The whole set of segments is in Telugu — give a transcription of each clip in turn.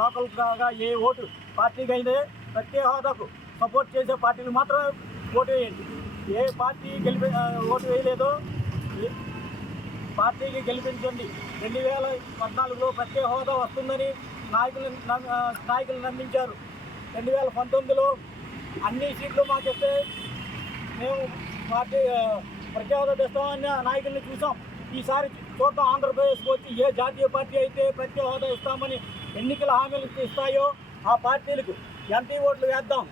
లోకల్గా ఏ ఓటు పార్టీకి అయితే ప్రత్యేక హోదాకు సపోర్ట్ చేసే పార్టీలు మాత్రమే ఓటు వేయండి. ఏ పార్టీ ఓటు వేయలేదో పార్టీకి గెలిపించండి. 2014లో ప్రత్యేక హోదా వస్తుందని నాయకులు నమ్మించారు. 2019లో అన్ని సీట్లు మాకిస్తే మేము పార్టీ ప్రత్యేక హోదా తెస్తామని నాయకుల్ని చూసాం. ఈసారి చూద్దాం ఆంధ్రప్రదేశ్కి వచ్చి ఏ జాతీయ పార్టీ అయితే ప్రత్యేక హోదా ఇస్తామని ఎన్నికల హామీలు ఇస్తాయో ఆ పార్టీలకు ఎంపీ ఓట్లు వేద్దాం.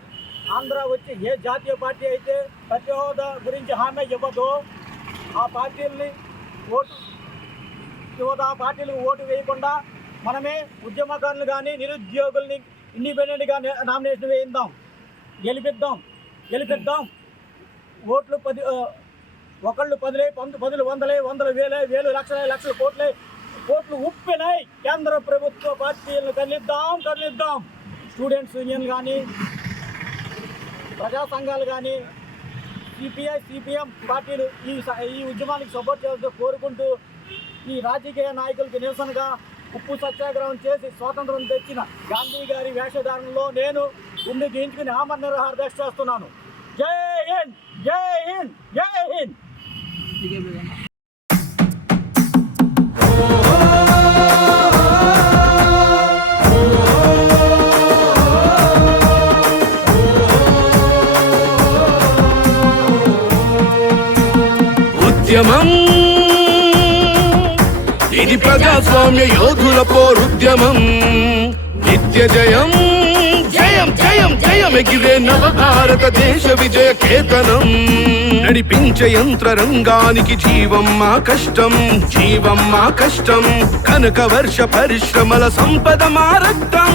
ఆంధ్ర వచ్చి ఏ జాతీయ పార్టీ అయితే ప్రత్యేక హోదా గురించి హామీ ఇవ్వదో ఆ పార్టీలని ఓటు వేయకుండా మనమే ఉద్యమకారులు కానీ నిరుద్యోగుల్ని ఇండిపెండెంట్గా నామినేషన్ వేయిద్దాం. గెలిపిద్దాం. ఓట్లు 10 ఒకళ్ళు 10 వందలు వేలు లక్షల కోట్లు ఉప్పినాయి. కేంద్ర ప్రభుత్వ పార్టీలను కదిలిద్దాం. స్టూడెంట్స్ యూనియన్ కానీ ప్రజా సంఘాలు కానీ సిపిఎం పార్టీలు ఈ ఉద్యమానికి సపోర్ట్ చేస్తూ కోరుకుంటూ ఈ రాజకీయ నాయకులకి నిరసనగా ఉప్పు సత్యాగ్రహం చేసి స్వాతంత్రం తెచ్చిన గాంధీ గారి వేషధారణలో నేను గుండె గీయించుకుని ఆమరణ నిరాహార దీక్ష చేస్తున్నాను. జై హింద్, జై హింద్, జై హింద్. ఉద్యమం ఇది ప్రజాస్వామ్య యోధుల పోరుద్యమం. నిత్య జయం జయం జయం జయమెగిరే నవభారతదేశ విజయ కేతనం. నడిపించే యంత్ర రంగానికి జీవం మా కష్టం. కనక వర్ష పరిశ్రమల సంపద మా రక్తం.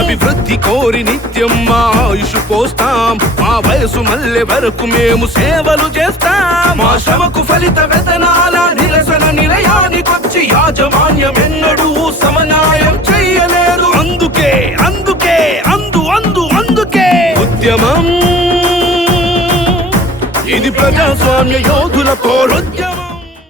అభివృద్ధి కోరి నిత్యం మా ఆయుష్ పోస్తాం. మా వయసు మల్లె వరకు మేము సేవలు చేస్తాం. మా శ్రమకు ఫలిత వేతనాల నిరసన నిలయానికొచ్చి యాజమాన్యం ఎన్నడూ సమన్యాయం చెయ్యలేదు. అందుకే ఉద్యమం ఇది ప్రజాస్వామ్య యోధుల పోరుద్యమం.